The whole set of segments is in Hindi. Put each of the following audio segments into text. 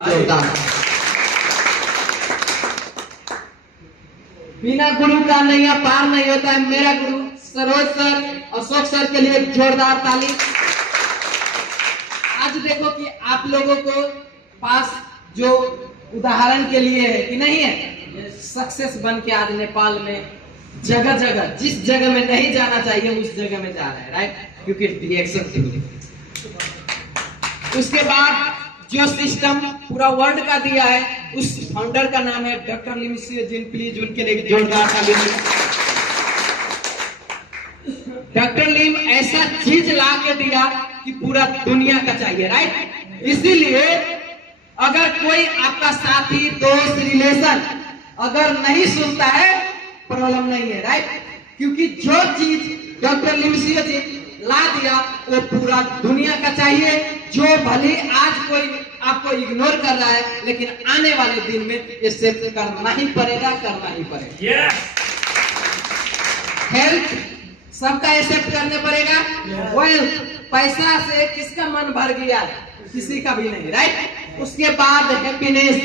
जोरदार। बिना गुरु का नैया पार नहीं होता है। मेरा गुरु सरोज सर, अशोक सर के लिए जोरदार ताली। आज देखो कि आप लोगों को पास जो उदाहरण के लिए है कि नहीं है, सक्सेस बन के आज नेपाल में जगह जगह, जिस जगह में नहीं जाना चाहिए उस जगह में जा रहा है, राइट? क्योंकि रिएक्शन के लिए। उसके बाद जो सिस्टम पूरा वर्ल्ड का दिया है, उस फाउंडर का नाम है डॉक्टर लिमसियो जिन। प्लीज उनके लिए जोरदार ताली। डॉक्टर लिम ऐसा चीज ला के दिया कि पूरा दुनिया का चाहिए, राइट? इसीलिए अगर कोई आपका साथी, दोस्त, रिलेशन अगर नहीं सुनता है, प्रॉब्लम नहीं है, राइट? क्योंकि जो चीज डॉक्टर लिमसियो जी ला दिया वो पूरा दुनिया का चाहिए। जो भले आज कोई आपको इग्नोर कर रहा है, लेकिन आने वाले दिन में ये एक्सेप्ट करना ही पड़ेगा, करना ही पड़ेगा। हेल्थ सबका एक्सेप्ट करने पड़ेगा। वेल्थ, पैसा से किसका मन भर गया? किसी का भी नहीं, राइट? उसके बाद हैप्पीनेस,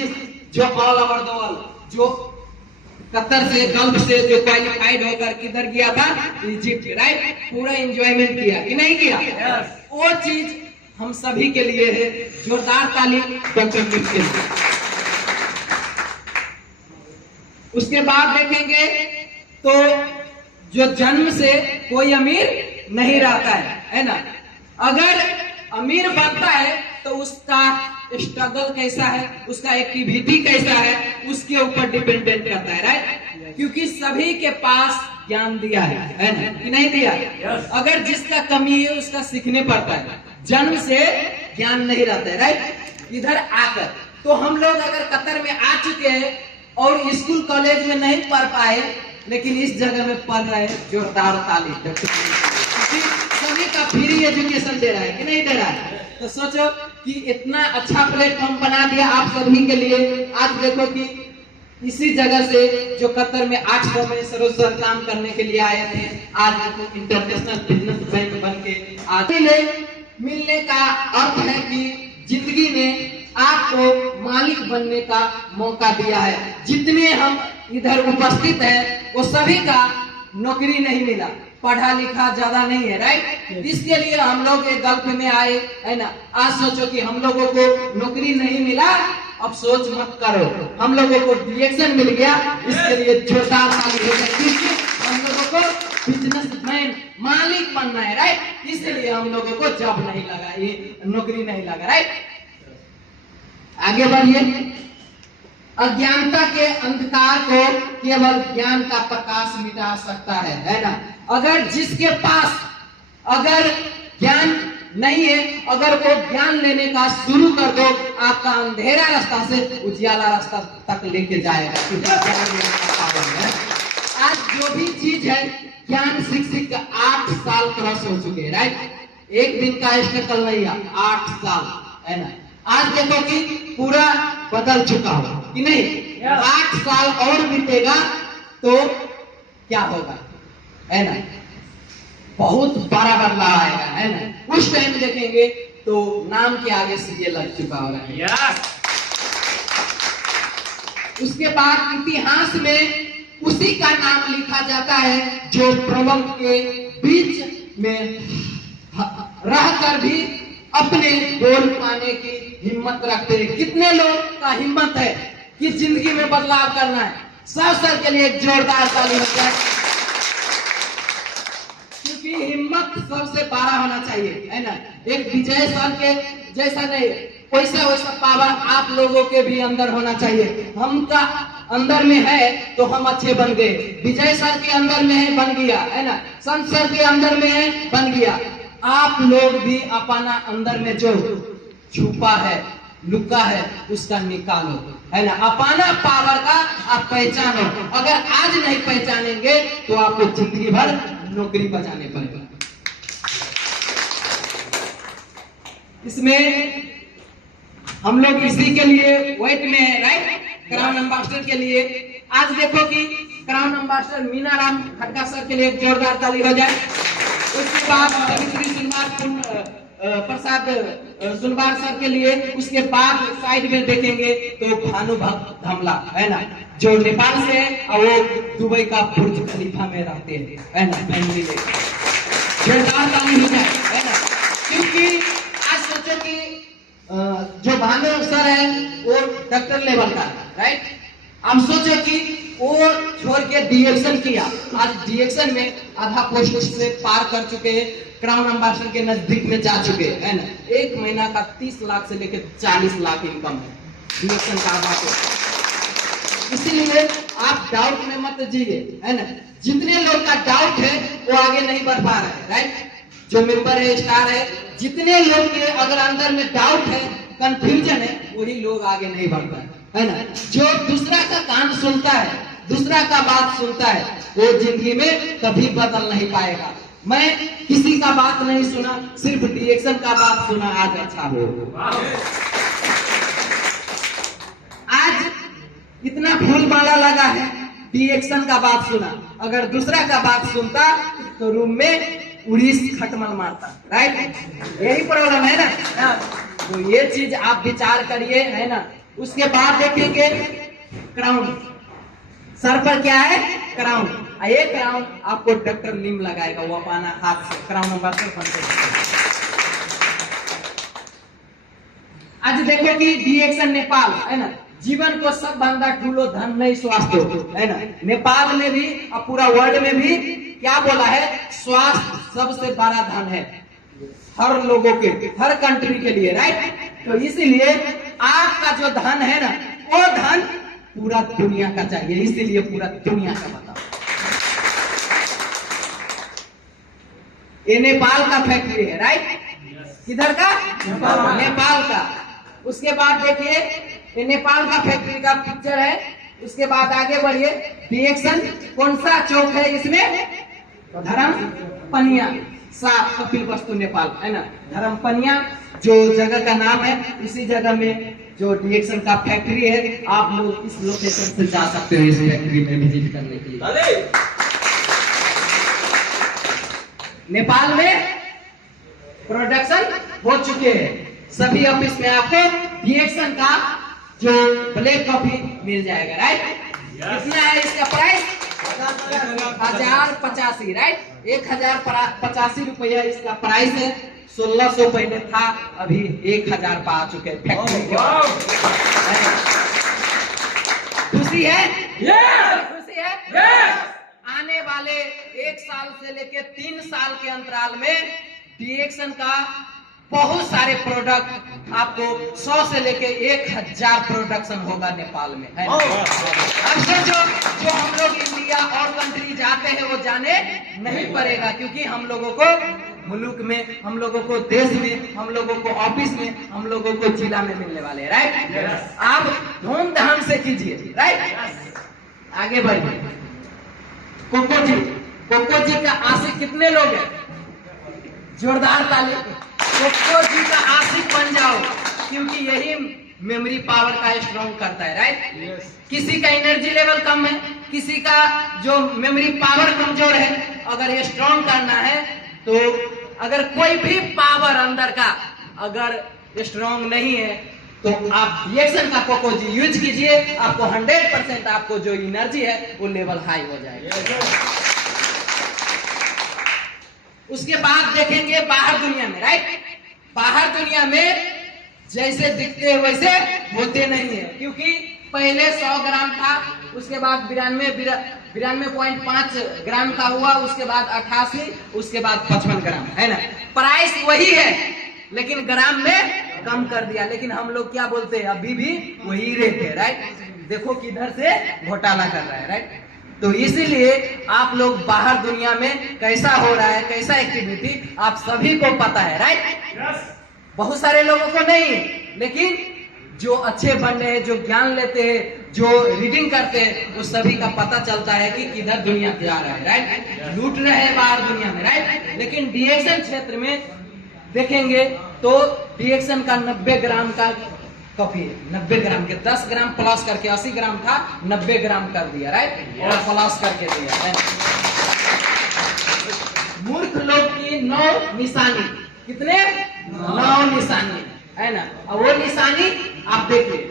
जो ऑल ओवर द वर्ल्ड, जो कतर से, गल्फ से जो क्वालिफाइड होकर किधर गया था, इजिप्ट, राइट? पूरा एंजॉयमेंट किया कि नहीं किया? वो चीज हम सभी के लिए है। जोरदार ताली डॉक्टर लिम के लिए। उसके बाद देखेंगे तो जो जन्म से कोई अमीर नहीं रहता है ना? अगर अमीर बनता है तो उसका स्ट्रगल कैसा है, उसका एक्टिविटी कैसा है, उसके ऊपर डिपेंडेंट करता है, राइट? क्योंकि सभी के पास ज्ञान दिया है ना? कि नहीं दिया? अगर जिसका कमी है उसका सीखने पड़ता है। जन्म से ज्ञान नहीं रहता है, राइट? इधर आकर तो हम लोग अगर कतर में आ चुके हैं और स्कूल कॉलेज में नहीं पढ़ पाए, लेकिन इस जगह में पढ़ रहे हैं, जोरदार ताली। सभी का फ्री एजुकेशन दे रहा है कि नहीं दे रहा है? तो सोचो कि इतना अच्छा प्लेटफॉर्म बना दिया आप सभी के लिए। आज देखो कि इसी जगह से जो कतर में 800 में सरोज सर काम करने के लिए आए थे, आज देखो इंटरनेशनल बिजनेस बैंक बन के आज मिलने का अर्थ है कि जिंदगी ने आपको मालिक बनने का मौका दिया है। जितने हम इधर उपस्थित हैं वो सभी का नौकरी नहीं मिला, पढ़ा लिखा ज्यादा नहीं है, राइट? इसके लिए हम लोग एक गल्फ में आए, है ना? आज सोचो कि हम लोगों को नौकरी नहीं मिला, अब सोच मत करो, हम लोगों को रिएक्शन मिल गया। इसके लिए जोरदार ताली हो जाए। हम लोगों को बिजनेसमैन, मालिक बनना है, राइट? इसलिए हम लोगों को जॉब नहीं लगा, ये नौकरी नहीं लगा, राइट? आगे बढ़िए। अज्ञानता के अंधकार को केवल ज्ञान का प्रकाश मिटा सकता है ना? अगर जिसके पास अगर ज्ञान नहीं है, अगर वो ज्ञान लेने का शुरू कर दो, आपका अंधेरा रास्ता से उजियाला रास्ता तक लेके जाएगा। आज जो भी चीज है, ज्ञान सीख सीख के 8 साल क्रॉस हो चुके हैं, राइट? एक दिन का स्ट्रगल नहीं है, 8 साल, है ना? आज देखो कि पूरा बदल चुका हो कि नहीं? 8 साल और बीतेगा तो क्या होगा, है ना? बहुत बड़ा बदलाव आएगा, है ना? उस टाइम देखेंगे तो नाम के आगे सीधे लग चुका हो रहा है। उसके बाद इतिहास में उसी का नाम लिखा जाता है जो प्रॉब्लम के बीच में रहकर भी अपने गोल पाने की हिम्मत रखते हैं। कितने लोग का हिम्मत है कि जिंदगी में बदलाव करना है? सब सर के लिए एक जोरदार ताली हो जाए। क्योंकि हिम्मत सबसे बड़ा होना चाहिए, है ना? एक विजय सर के जैसा नहीं, वैसा वैसा पावर आप लोगों के भी अंदर होना चाहिए। हमका अंदर में है तो हम अच्छे बन गए, विजय सर के अंदर में है, बन गया, है ना? संत सर के अंदर में है, बन गया। आप लोग भी अपना अंदर में जो छुपा है, लुका है, उसका निकालो, है ना? अपना पावर का आप पहचानो। अगर आज नहीं पहचानेंगे तो आपको जिंदगी भर नौकरी बजाने पड़ेगा। इसमें हम लोग इसी के लिए वेट में है, राइट? क्राउन एम्बेसडर के लिए। आज देखो कि क्राउन एम्बेसडर मीनाराम खटका सर के लिए एक जोरदार ताली हो जाए। उसके बाद श्री श्रीनिवास प्रसाद सुनवार सर के लिए। उसके बाद साइड में देखेंगे तो भानुभक्त धमला है ना, जो नेपाल से है और वो दुबई का बुर्ज खलीफा में रहते हैं, है ना, फैमिली में जोरदार ताली हो जाए, है ना। क्योंकि आज सोचो कि जो भानु सर है वो डॉक्टर लेवल का, राइट। अब सोचो कि वो छोड़ के डीएक्शन किया, आज डीएक्शन में आधा पोस्ट से पार कर चुके हैं, क्राउन एम्बेसडर के नजदीक में जा चुके हैं, है ना। एक महीना का 30 लाख से लेकर 40 लाख इनकम है डीएक्शन का आधा। इसीलिए आप डाउट में मत जिए, है ना। जितने लोग का डाउट है वो आगे नहीं बढ़ पा रहे हैं, राइट। जो मेंबर है, स्टार है, जितने लोग के अगर अंदर में डाउट है, कंफ्यूजन है, वही लोग आगे नहीं बढ़ता है ना। जो दूसरा का कान सुनता है, दूसरा का बात सुनता है, वो जिंदगी में कभी बदल नहीं पाएगा। मैं किसी का बात नहीं सुना, सिर्फ डीएक्शन का बात सुना, आज अच्छा हो। आज इतना फूल माला लगा है, डीएक्शन का बात सुना। अगर दूसरा का बात सुनता तो रूम में उड़ीस खटमल मारता, राइट। यही प्रॉब्लम है ना। तो ये चीज आप विचार करिए, है ना। उसके बाद देखेंगे क्राउन, सर पर क्या है, क्राउन। ये क्राउन आपको डॉक्टर लिम लगाएगा, वो अपना हाथ से क्राउन नंबर से बनते। आज देखो कि डीएक्शन नेपाल, है ना, जीवन को सब बंदा ठूलो धन नहीं स्वास्थ्य, है ना। नेपाल में भी और पूरा वर्ल्ड में भी क्या बोला है, स्वास्थ्य सबसे बड़ा धन है हर लोगों के, हर कंट्री के लिए, राइट। तो इसीलिए आपका जो धन है ना, वो धन पूरा दुनिया का चाहिए, इसीलिए पूरा दुनिया का बताओ। ये नेपाल का फैक्ट्री है, राइट। किधर का, नेपाल का। उसके बाद देखिए ये नेपाल का फैक्ट्री का पिक्चर है। उसके बाद आगे बढ़िए, डीएक्शन कौन सा चौक है इसमें, तो धर्मपनिया, साफ कपिल वस्तु नेपाल, है ना। धर्मपनिया जो जगह का नाम है, उसी जगह में जो डीएक्शन का फैक्ट्री है। आप लोग इस लोकेशन से जा सकते हो इस फैक्ट्री में विजिट करने के लिए। नेपाल में प्रोडक्शन हो चुके हैं, सभी ऑफिस में आपको डीएक्शन का जो ब्लैक कॉफी मिल जाएगा, राइट। कितना है इसका प्राइस, 1085, राइट। 1085 रुपया इसका प्राइस है। 1600 पहले था, अभी 1000 पा चुके हैं फैक्ट्री के। खुशी है, खुशी है। आने वाले 1 साल से लेके 3 साल के अंतराल में डीएक्शन का बहुत सारे प्रोडक्ट, आपको 100 से लेके 1000 प्रोडक्शन होगा नेपाल में, है। अक्सर जो हम लोग इंडिया और कंट्री जाते हैं वो जाने नहीं पड़ेगा, क्योंकि हम लोगों को मुल्क में, हम लोगों को देश में, हम लोगों को ऑफिस में, हम लोगों को जिला में मिलने वाले, राइट। आप धूमधाम से कीजिए, राइट। आगे बढ़िए। कोको जी, कोको जी का आशिक कितने लोग हैं, जोरदार ताली। कोको जी का आशिक बन जाओ, क्योंकि यही मेमोरी पावर का स्ट्रॉन्ग करता है, राइट। किसी का एनर्जी लेवल कम है, किसी का जो मेमोरी पावर कमजोर है, अगर ये स्ट्रॉन्ग करना है तो अगर कोई भी पावर अंदर का अगर स्ट्रॉन्ग नहीं है तो आप डीएक्शन का कोको जी यूज कीजिए, आपको 100% आपको जो एनर्जी है वो लेवल हाई हो जाएगा। उसके बाद देखेंगे बाहर दुनिया में, राइट। बाहर दुनिया में जैसे दिखते हैं वैसे होते नहीं है, क्योंकि पहले 100 ग्राम था, उसके बाद 92.5 ग्राम का हुआ, उसके बाद 88, उसके बाद 55 ग्राम, है ना। प्राइस वही है लेकिन ग्राम में कम कर दिया, लेकिन हम लोग क्या बोलते हैं, अभी भी वही रेट है, राइट। देखो किधर से घोटाला कर रहा है, राइट। तो इसीलिए आप लोग बाहर दुनिया में कैसा हो रहा है, कैसा एक्टिविटी आप सभी को पता है, राइट। बहुत सारे लोगों को नहीं, लेकिन जो अच्छे बन रहे हैं, जो ज्ञान लेते हैं, जो रीडिंग करते हैं, वो सभी का पता चलता है कि किधर दुनिया जा रहा है, राइट। लूट रहे हैं बाहर दुनिया में, राइट। लेकिन डीएक्शन क्षेत्र में देखेंगे तो डीएक्शन का 90 ग्राम का कॉफी है, 90 ग्राम के 10 ग्राम प्लस करके 80 ग्राम था, 90 ग्राम कर दिया, राइट, और प्लस करके दिया है। मूर्ख लोग की 9 निशानी, कितने 9 निशानी, है ना। और वो निशानी आप देखिए,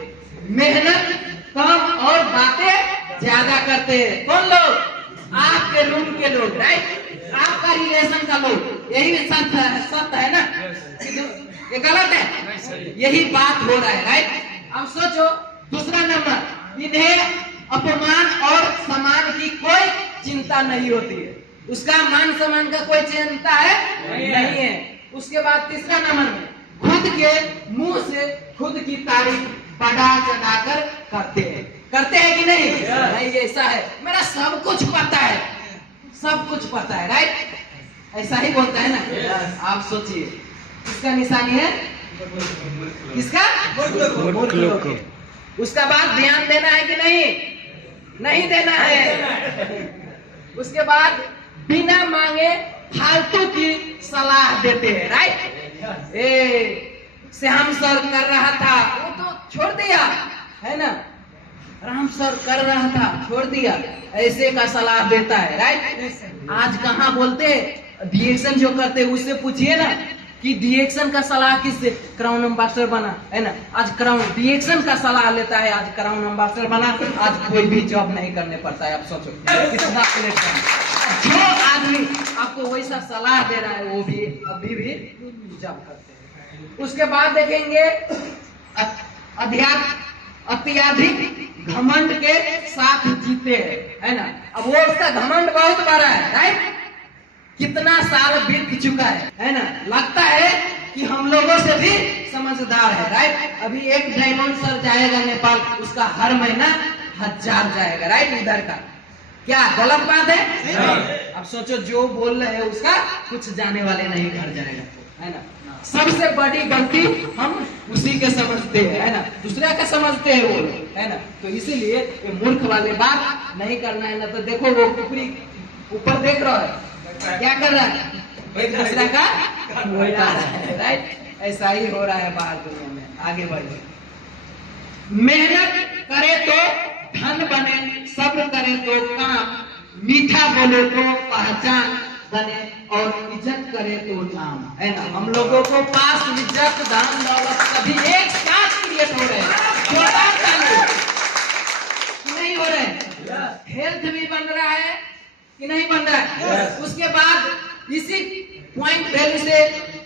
मेहनत कम और बातें ज्यादा करते हैं। कौन लोग? आपके रूम के लोग, राइट, आपका रिलेशन का लोग। यही सत्य है ना, ये गलत है? यही बात हो रहा है, राइट। अब सोचो दूसरा नंबर, इन्हें अपमान और सम्मान की कोई चिंता नहीं होती है। उसका मान सम्मान का कोई चिंता है? नहीं है। उसके बाद तीसरा नंबर में खुद के मुंह से खुद की तारीफ बढ़ा चढ़ाकर करते हैं कि नहीं? नहीं, ऐसा है, मेरा सब कुछ पता है, सब कुछ पता है, राइट, ऐसा ही बोलता है ना। आप सोचिए, इसका निशानी है किसका? मूर्ख लोग के। उसका बाद ध्यान देना है कि नहीं? नहीं देना है। उसके बाद बिना मांगे फालतू की सलाह देते हैं, राइट। श्याम सर कर रहा था, वो तो छोड़ दिया, है ना। राम सर कर रहा था, छोड़ दिया, ऐसे का सलाह देता है, राइट। आज कहाँ बोलते रिएक्शन जो करते उससे पूछिए ना कि रिएक्शन का सलाह किससे? क्राउन एम्बेसडर बना, है ना। आज क्राउन रिएक्शन का सलाह लेता है, आज क्राउन एम्बेसडर बना, आज कोई भी जॉब नहीं करने पड़ता है। आप सोचो कितना प्लेटफॉर्म। जो आदमी आपको वैसा सलाह दे रहा है वो भी अभी भी जॉब करते हैं। उसके बाद देखेंगे अत्याधिक घमंड के साथ जीते हैं, है ना। अब वो उसका घमंड बहुत बड़ा है, राइट। कितना साल बीत चुका है ना। लगता है कि हम लोगों से भी समझदार है, राइट। अभी एक डायमंड सर जाएगा नेपाल, उसका हर महीना 1000 जाएगा, राइट, इधर का। क्या गलत बात है? अब सोचो जो बोल रहे हैं उसका कुछ जाने वाले नहीं घर जाएगा, है ना। सबसे बड़ी गलती हम उसी के समझते हैं, है ना, दूसरे का समझते हैं वो, है ना। तो इसीलिए ये मूर्ख वाले बात नहीं करना है ना। तो देखो वो कुकरी ऊपर देख रहा है, क्या कर रहा है? एक दूसरे का उठा रहा है, राइट। ऐसा ही हो रहा है बाहर दुनिया में। आगे बढ़िए। मेहनत करे तो धन बने, सब्र करे तो काम, मीठा बोले तो पहचान बने और इज्जत करे तो नाम, है ना। हम लोगों को पास इज्जत धन दौलत सभी एक साथ क्रिएट हो रहे हैं, जोरदार ताली नहीं हो रहे। हेल्थ भी बन रहा है कि नहीं बन रहा है? उसके बाद इसी पॉइंट वैल्यू से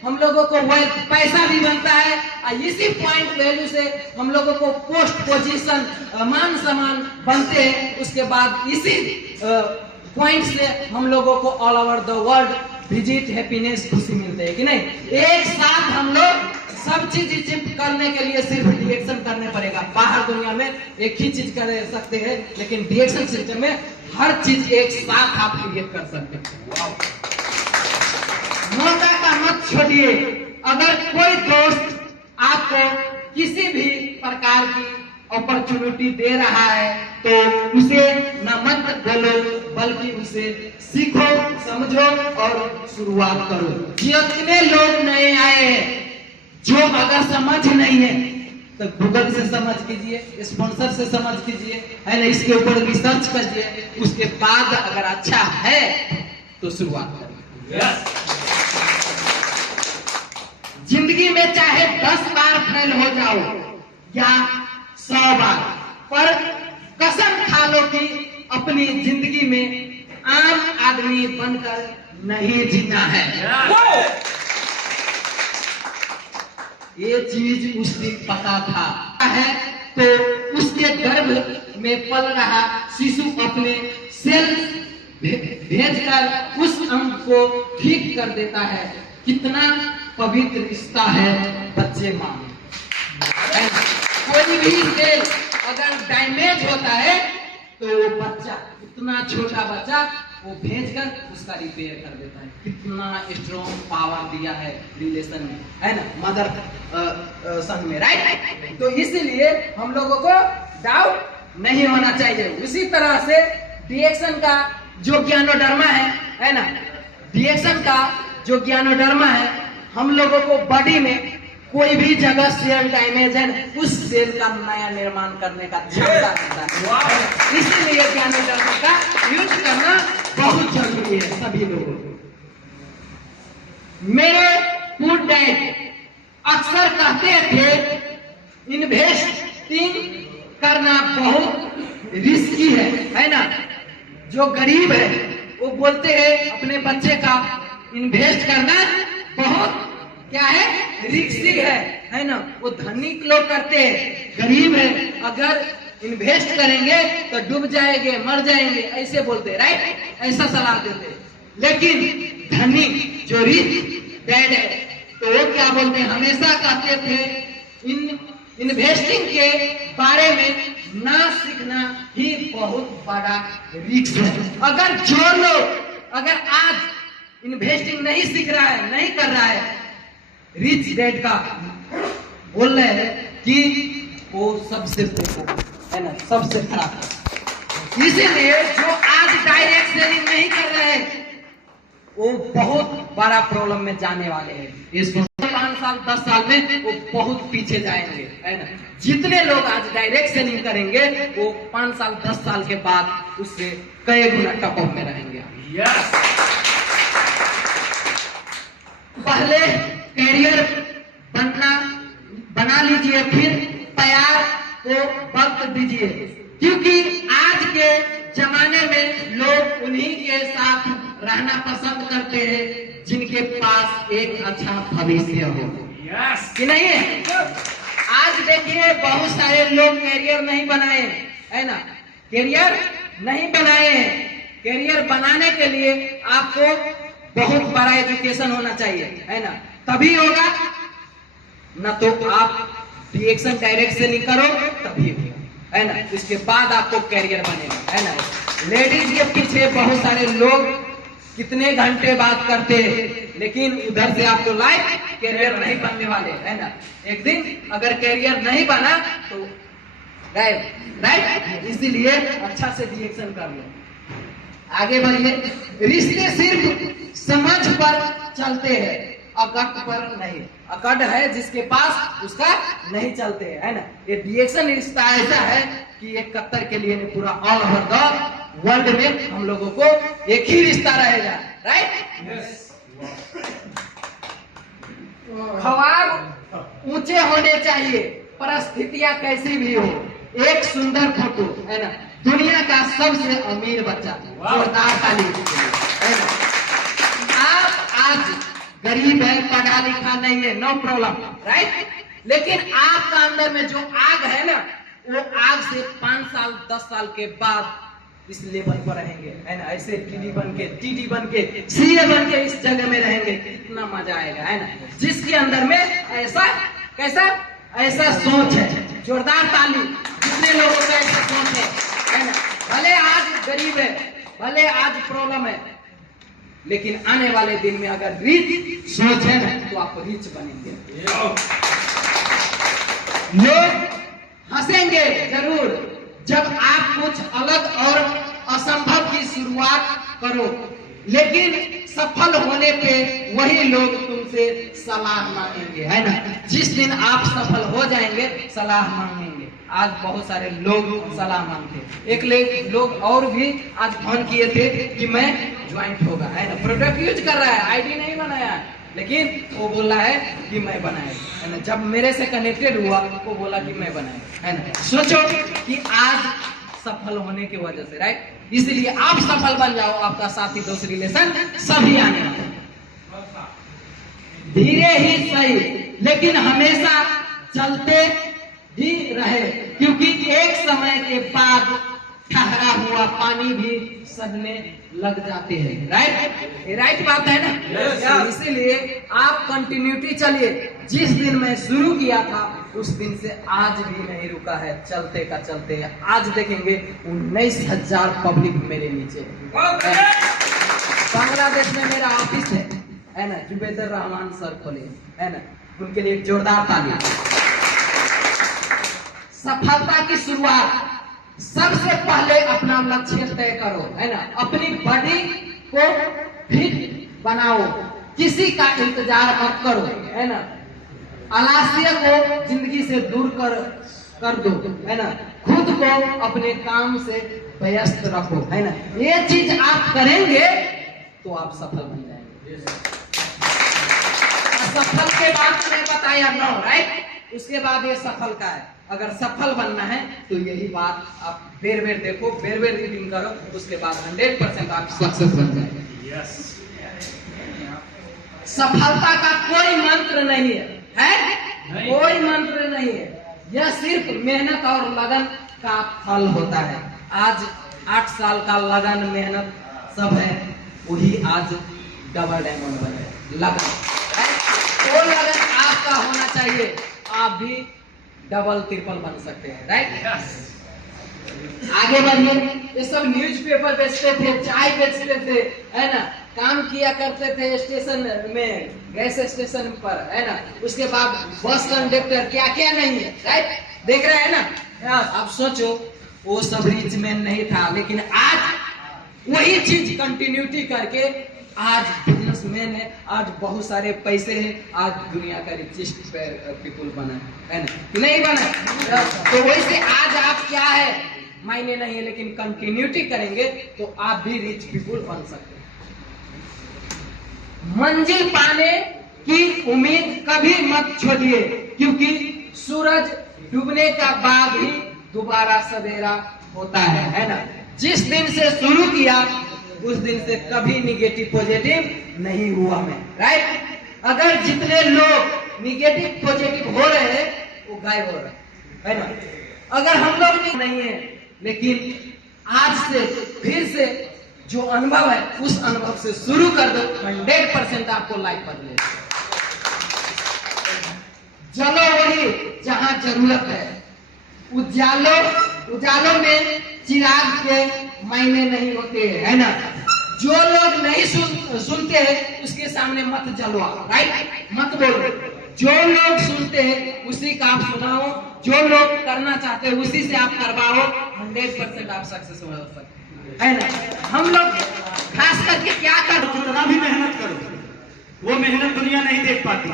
हम लोगों को पैसा भी बनता है, और इसी पॉइंट वैल्यू से हम लोगों को पोस्ट पोजीशन मान सम्मान बनते हैं। उसके बाद इसी पॉइंट से हम लोगों को all over the world visit happiness खुशी मिलते है कि नहीं। एक साथ हम लोग सब चीज अचीव करने के लिए सिर्फ रिएक्शन करने पड़ेगा। बाहर दुनिया में एक ही चीज कर सकते हैं, लेकिन रिएक्शन सिस्टम में हर चीज एक साथ आप क्रिएट कर सकते हैं। मौका का मत छोड़िए। अगर कोई दोस्त आपको किसी भी प्रकार की अपॉर्चुनिटी दे रहा है तो उसे न मत बोलो, बल्कि उसे सीखो, समझो और शुरुआत करो। जितने लोग नए आए हैं, जो अगर समझ नहीं है तो गूगल से समझ कीजिए, स्पॉन्सर से समझ कीजिए, है ना, इसके ऊपर रिसर्च कीजिए। उसके बाद अगर अच्छा है तो शुरुआत करिए। जिंदगी में चाहे 10 बार फेल हो जाओ या 100 बार, पर कसम खा लो कि अपनी जिंदगी में आम आदमी बनकर नहीं जीना है। ये चीज उस दिन पता था है तो उसके गर्भ में पल रहा शिशु अपने सेल भेजकर उस अंग को ठीक कर देता है। कितना पवित्र रिश्ता है बच्चे मां। कोई भी सेल अगर डैमेज होता है तो वो बच्चा, इतना छोटा बच्चा, वो भेजकर उसका रिपेयर कर देता है। कितना स्ट्रॉन्ग पावर दिया है रिलेशन में, है ना, मदर सन में, राइट। तो इसीलिए हम लोगों को डाउट नहीं होना चाहिए। उसी तरह से रिएक्शन का जो ज्ञानोडर्मा है ना, रिएक्शन का जो ज्ञानोडर्मा है, हम लोगों को बॉडी में कोई भी जगह सेल डैमेज है, उस सेल का नया निर्माण करने का क्षमता देता है। इसीलिए ज्ञानोडर्मा का यूज करना बहुत जरूरी है सभी लोगों को। मेरे फूड डाइट अक्सर कहते थे इन्वेस्टिंग करना बहुत रिस्की है ना। जो गरीब है वो बोलते हैं अपने बच्चे का इन्वेस्ट करना बहुत क्या है, रिस्की है ना। वो धनिक लोग करते हैं, गरीब है अगर इन्वेस्ट करेंगे तो डूब जाएंगे, मर जाएंगे, ऐसे बोलते हैं, राइट, ऐसा सलाह देते। लेकिन धनिक जो रिच डैड है तो वो क्या बोलते हैं, हमेशा कहते थे इन्वेस्टिंग के बारे में ना सीखना ही बहुत बड़ा रिस्क है। अगर जो लोग अगर आज इन्वेस्टिंग नहीं सीख रहा है, नहीं कर रहा है, रिच डैड का बोल रहे हैं कि वो सबसे बेकार है ना, सबसे खराब है। इसीलिए जो आज डायरेक्ट सेलिंग नहीं कर रहे हैं वो बहुत बड़ा प्रॉब्लम में जाने वाले हैं। इस 5 साल 10 साल में वो बहुत पीछे जाएंगे, है ना। जितने लोग आज डायरेक्ट सेलिंग करेंगे वो 5 साल 10 साल के बाद उससे कई गुना टॉप अप में रहेंगे। यस, पहले कैरियर बना लीजिए, फिर तैयार को वक्त दीजिए, क्योंकि आज के जमाने में लोग उन्हीं के साथ रहना पसंद करते हैं जिनके पास एक अच्छा भविष्य हो। यस कि नहीं है। आज देखिए बहुत सारे लोग कैरियर नहीं बनाए, है ना, कैरियर नहीं बनाए हैं। कैरियर बनाने के लिए आपको बहुत बड़ा एजुकेशन होना चाहिए, है ना, तभी होगा, ना तो आप डिरेक्शन डायरेक्ट से नहीं करो तभी होगा, है ना। इसके बाद आपको कैरियर बनेगा, है ना। लेडीज के पीछे बहुत सारे लोग कितने घंटे बात करते हैं, लेकिन उधर से आपको लाइफ कैरियर नहीं बनने वाले, है ना। एक दिन अगर कैरियर नहीं बना तो राइट, इसीलिए अच्छा से डिरेक्शन कर लो, आगे बढ़िए। रिश्ते सिर्फ समझ पर चलते हैं, अकड़ पर नहीं। अकड़ है जिसके पास उसका नहीं चलते है ना। ये डिरेक्शन रिश्ता ऐसा है कि ये कत्तर के लिए नहीं, पूरा ऑल ओवर द वर्ल्ड में हम लोगों को एक ही रिश्ता रहेगा, राइट। ख्वाब ऊंचे होने चाहिए, परिस्थितियां कैसी भी हो। एक सुंदर फोटो, है ना, दुनिया का सबसे अमीर बच्चा, जोरदार ताली, है ना। आप आज गरीब है, पढ़ा लिखा नहीं है, नो प्रॉब्लम, राइट, लेकिन आपका अंदर में जो आग है ना, वो आग से 5 साल 10 साल के बाद इस लेवल पर रहेंगे, है ना। ऐसे टीडी बन के सीए बन के इस जगह में रहेंगे, कितना मजा आएगा, है ना। जिसके अंदर में ऐसा सोच है, जोरदार ताली जितने लोगों का ऐसा सोच है ना। भले आज गरीब है, भले आज प्रॉब्लम है, लेकिन आने वाले दिन में अगर रिच सोच है ना तो आप रिच बनेंगे। लोग हंसेंगे जरूर जब आप कुछ अलग और असंभव की शुरुआत करो, लेकिन सफल होने पे वही लोग तुमसे सलाह मांगेंगे, है ना। जिस दिन आप सफल हो जाएंगे सलाह मांगेंगे। आज बहुत सारे लोग सलाह मांगते। एक लोग और भी आज फोन किए थे कि मैं ज्वाइंट होगा, है ना, प्रोडक्ट यूज कर रहा है, आईडी नहीं बनाया, लेकिन वो बोला है कि मैं बनाए, है ना। जब मेरे से कनेक्टेड हुआ वो बोला कि मैं बनाए, है ना। सोचो कि आज सफल होने की वजह से, राइट, इसलिए आप सफल बन जाओ, आपका साथी दोस्त रिलेशन सभी आने वाले। धीरे ही सही, लेकिन हमेशा चलते ही रहे, क्योंकि एक समय के बाद ठहरा हुआ पानी भी सड़ने लग जाते हैं, राइट, राइट बात है ना। इसीलिए आप कंटिन्यूटी चलिए। जिस दिन मैं शुरू किया था उस दिन से आज भी नहीं रुका है, चलते का चलते। आज देखेंगे 19,000 पब्लिक मेरे नीचे। बांग्लादेश में मेरा ऑफिस है ना, जुबेदर रहमान सर खोले, है ना, उनके लिए जोरदार ताली। सफलता की शुरुआत सबसे पहले अपना लक्ष्य तय करो, है ना। अपनी बॉडी को फिट बनाओ, किसी का इंतजार मत करो, है ना। आलस्य को जिंदगी से दूर कर दो, है ना। खुद को अपने काम से व्यस्त रखो, है ना। ये चीज आप करेंगे तो आप सफल बन जाएंगे। सफल के बाद मैंने बताया 9, राइट। उसके बाद ये सफल का है। अगर सफल बनना है तो यही बात आप बेर बेर देखो, बेर बेर रीडिंग करो, उसके बाद 100% आप सक्सेस बन जाएंगे। यस। सफलता का कोई मंत्र नहीं है, कोई मंत्र नहीं है। यह सिर्फ मेहनत और लगन का फल होता है। आज 8 साल का लगन मेहनत सब है, वही आज डबल डायमंड बने। लगन, तो लगन आपका होना चाहिए, आप भी डबल ट्रिपल बन सकते हैं, राइट। आगे बढ़िए। ये सब न्यूज़पेपर बेचते थे, चाय बेचते थे, है ना, काम किया करते थे स्टेशन में, गैस स्टेशन पर, है ना। उसके बाद बस कंडक्टर, क्या क्या नहीं है, राइट। देख रहे हैं ना। अब सोचो वो सब रिच मैन नहीं था, लेकिन आज वही चीज कंटिन्यूटी करके आज बिजनेसमैन है, आज बहुत सारे पैसे हैं, आज दुनिया का रिचेस्ट पीपल बना है ना, नहीं बना। तो वैसे आज आप क्या है मायने नहीं है, लेकिन कंटिन्यूटी करेंगे तो आप भी रिच पीपल बन सकते हैं। मंजिल पाने की उम्मीद कभी मत छोड़िए, क्योंकि सूरज डूबने का बाद ही दोबारा सवेरा होता है ना। जिस दिन से शुरू किया उस दिन से कभी निगेटिव पॉजिटिव नहीं हुआ मैं, राइट। अगर जितने लोग निगेटिव पॉजिटिव हो रहे हैं वो गायब हो रहे हैं, है ना। अगर हम लोग नहीं है, लेकिन आज से फिर से जो अनुभव है उस अनुभव से शुरू कर दो, 100% आपको लाइफ बदलेगा। चलो वही जहां जरूरत है। उजालों में चिराग के मायने नहीं होते, है ना। जो लोग नहीं सुनते हैं उसके सामने मत जलवा, राइट, मत बोलो। जो लोग सुनते हैं उसी का आप सुनाओ, जो लोग करना चाहते हैं उसी से आप करवाओ, 100% आप सक्सेस हो सकते हैं, है ना। हम लोग खास करके क्या करो, जितना भी मेहनत करो वो मेहनत दुनिया नहीं देख पाती।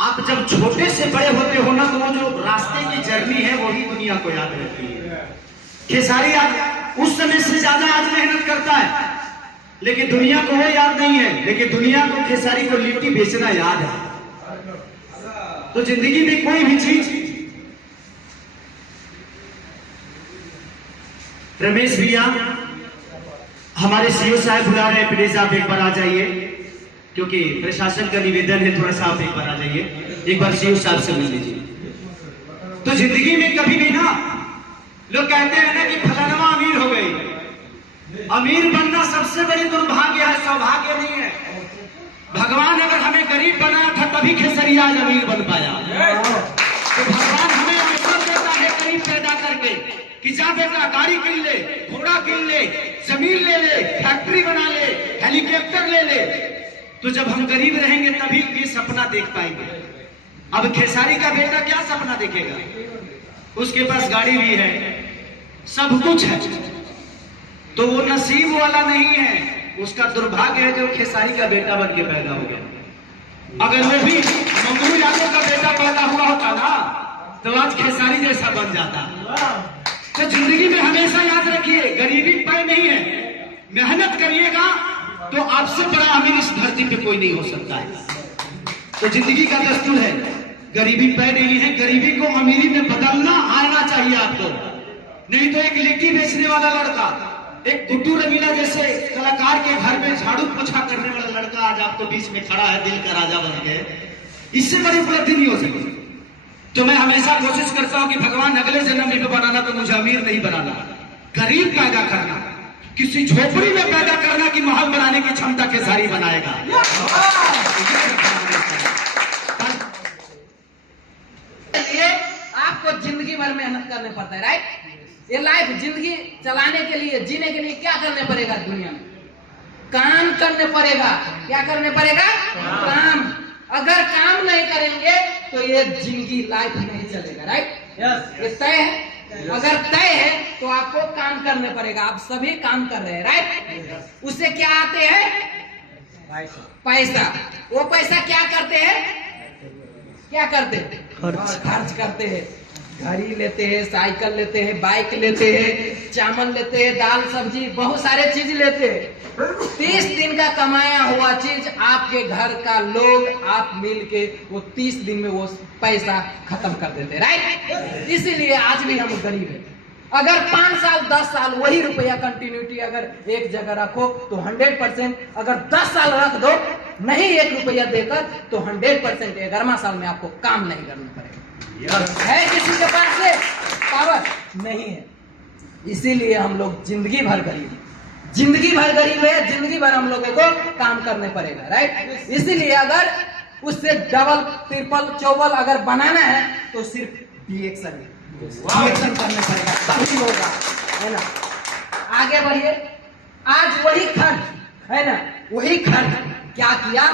आप जब छोटे से बड़े होते हो ना, तो वो जो रास्ते की जर्नी है वही दुनिया को याद रहती है। खेसारी आज उस समय से ज्यादा आज मेहनत करता है, लेकिन दुनिया को वो याद नहीं है, लेकिन दुनिया को खेसारी को लिट्टी बेचना याद है। तो जिंदगी में कोई भी चीज, रमेश भैया हमारे सीओ साहब बुला रहे हैं, प्लीज आप एक बार आ जाइए, क्योंकि प्रशासन का निवेदन है, थोड़ा सा आप एक बार आ जाइए, एक बार सीओ साहब से मिल लीजिए। तो जिंदगी में कभी भी ना, लोग कहते हैं ना कि फलाना अमीर हो गई। अमीर बनना सबसे बड़ी दुर्भाग्य है, सौभाग्य नहीं है। भगवान अगर हमें गरीब बनाया था तभी खेसरिया आज अमीर बन पाया। तो भगवान हमें अवसर देता है गरीब पैदा करके कि जा बेटा गाड़ी किन ले, घोड़ा किन ले, जमीन ले ले, फैक्ट्री बना ले, हेलीकॉप्टर ले ले। तो जब हम गरीब रहेंगे तभी ये सपना देख पाएंगे। अब खेसारी का बेटा क्या सपना देखेगा? उसके पास गाड़ी भी है, सब कुछ है, तो वो नसीब वाला नहीं है, उसका दुर्भाग्य है जो खेसारी का बेटा बन के पैदा हो गया। अगर वो भी मंगरू यादव का बेटा पैदा हुआ होता ना, तो आज खेसारी जैसा बन जाता। तो जिंदगी में हमेशा याद रखिए, गरीबी पाए नहीं है, मेहनत करिएगा तो आपसे बड़ा अमीर इस धरती पे कोई नहीं हो सकता है। तो जिंदगी का दस्तूर है, गरीबी पे नहीं है, गरीबी को अमीरी में बदलना आना चाहिए आपको। नहीं तो एक लिट्टी बेचने वाला लड़का, एक गुड्डू रंगीला जैसे कलाकार के घर में झाड़ू पोछा करने वाला लड़का आज आपको बीच में खड़ा है, दिल का राजा बन के, इससे बड़ी उपलब्धि नहीं हो सकती। तो मैं हमेशा कोशिश करता हूं कि भगवान अगले जन्म में बनाना तो मुझे अमीर नहीं बनाना, गरीब पैदा करना, किसी झोपड़ी में पैदा करना कि महल बनाने की क्षमता खेसारी बनाएगा। आपको जिंदगी भर मेहनत करने पड़ता है, राइट। ये लाइफ जिंदगी चलाने के लिए, जीने के लिए क्या करने पड़ेगा? दुनिया में काम करने पड़ेगा। क्या करने पड़ेगा? काम। अगर काम नहीं करेंगे तो ये जिंदगी लाइफ नहीं चलेगा, राइट। ये तय है। अगर तय है तो आपको काम करने पड़ेगा। आप सभी काम कर रहे हैं, राइट। उससे क्या आते हैं? पैसा। वो पैसा क्या करते हैं? क्या करते हैं? खर्च करते हैं। घड़ी लेते हैं, साइकिल लेते हैं, बाइक लेते हैं, चावल लेते हैं, दाल सब्जी बहुत सारे चीज लेते हैं। 30 दिन का कमाया हुआ चीज आपके घर का लोग आप मिल के वो 30 दिन में वो पैसा खत्म कर देते हैं, राइट। इसीलिए आज भी हम गरीब हैं। अगर 5 साल 10 साल वही रुपया कंटिन्यूटी अगर एक जगह रखो तो 100%, अगर 10 साल रख दो नहीं 1 रुपया देकर तो 100% 11वां साल में आपको काम नहीं करना पड़ेगा। है किसी के पास से पावर? नहीं है। इसीलिए हम लोग जिंदगी भर गरीब हैं, जिंदगी भर गरीब है, जिंदगी भर हम लोगों को काम करने पड़ेगा, राइट। इसीलिए अगर उससे डबल ट्रिपल चौबल अगर बनाना है तो सिर्फ रिएक्शन करने पड़ेगा, तभी होगा, है ना। आगे बढ़िए। आज वही खर्च है ना, वही खर्च क्या किया?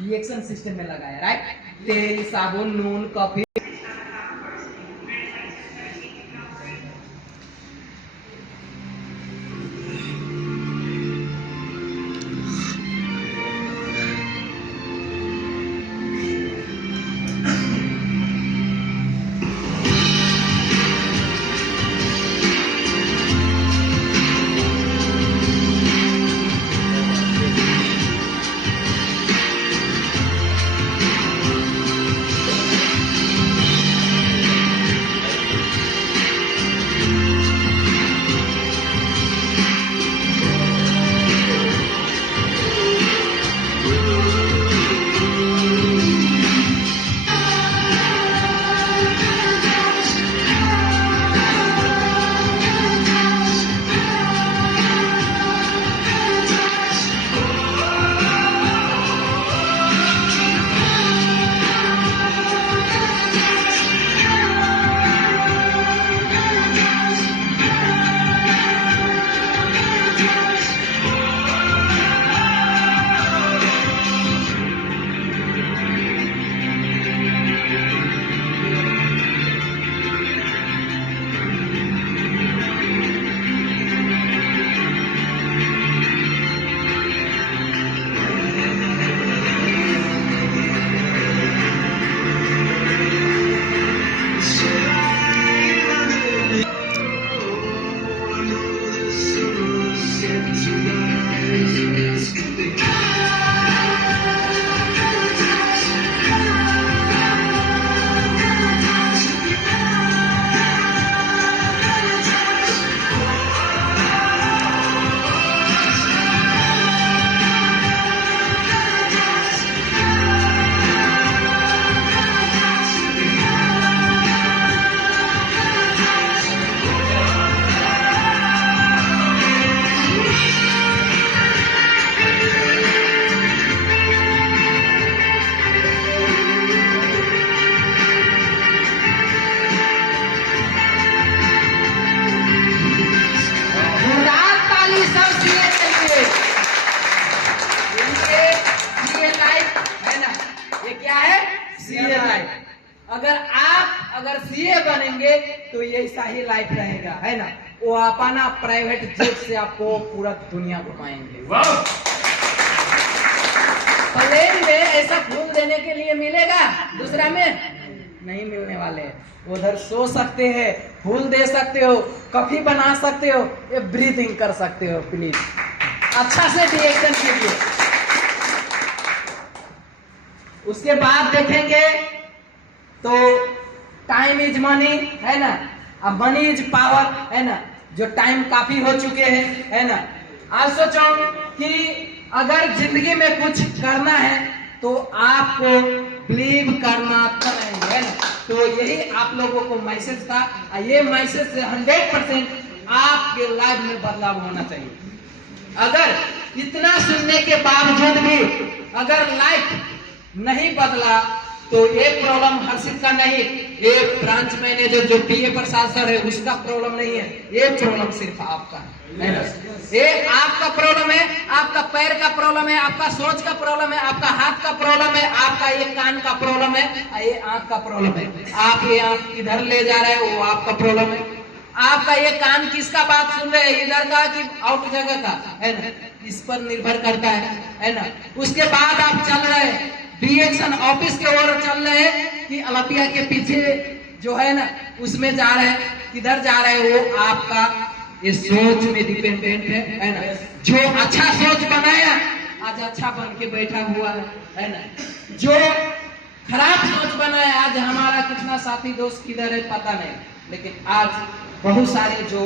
रिएक्शन सिस्टम में लगाया, राइट। तेल, साबुन, नून, कॉफी, अगर सीए बनेंगे तो ये ऐसा ही लाइफ रहेगा, है ना। वो अपना प्राइवेट जेट से आपको पूरा दुनिया घुमाएंगे। प्लेन में ऐसा फूल देने के लिए मिलेगा, दूसरा में नहीं मिलने वाले। उधर सो सकते हैं, फूल दे सकते हो, कॉफी बना सकते हो, ये ब्रीथिंग कर सकते हो। प्लीज अच्छा से रिएक्शन कीजिए। उसके बाद देखेंगे तो टाइम इज मनी, है ना। अब मनी इज पावर, है ना। जो टाइम काफी हो चुके हैं, है ना। आज सोचो कि अगर जिंदगी में कुछ करना है तो आपको बिलीव करना चाहिए, है ना। तो यही आप लोगों को मैसेज था। ये मैसेज से 100% आपके लाइफ में बदलाव होना चाहिए। अगर इतना सुनने के बावजूद भी अगर लाइफ नहीं बदला तो ये प्रॉब्लम हर्षित का नहीं, ये ब्रांच मैनेजर जो पीए प्रसाद सर है उसका प्रॉब्लम नहीं है, ये प्रॉब्लम सिर्फ आपका है ना। ये आपका प्रॉब्लम है, आपका पैर का प्रॉब्लम है, आपका सोच का प्रॉब्लम है, आपका हाथ का प्रॉब्लम है, आपका ये कान का प्रॉब्लम है, ये आंख का प्रॉब्लम है। आप ये आंख इधर ले जा रहे हैं वो आपका प्रॉब्लम है। आपका ये कान किसका बात सुन रहे हैं, इधर का कि आउट जगह का, है ना। इस पर निर्भर करता है ना। उसके बाद आप चल रहे हैं रिएक्शन ऑफिस के ओर चल रहे हैं कि अलपिया के पीछे जो है ना उसमें जा रहे हैं, किधर जा रहे हैं वो आपका ये सोच में डिपेंडेंट है ना। जो अच्छा सोच बनाया आज अच्छा बन के बैठा हुआ है ना। जो खराब सोच बनाया आज हमारा कितना साथी दोस्त किधर है पता नहीं, लेकिन आज बहुत सारे जो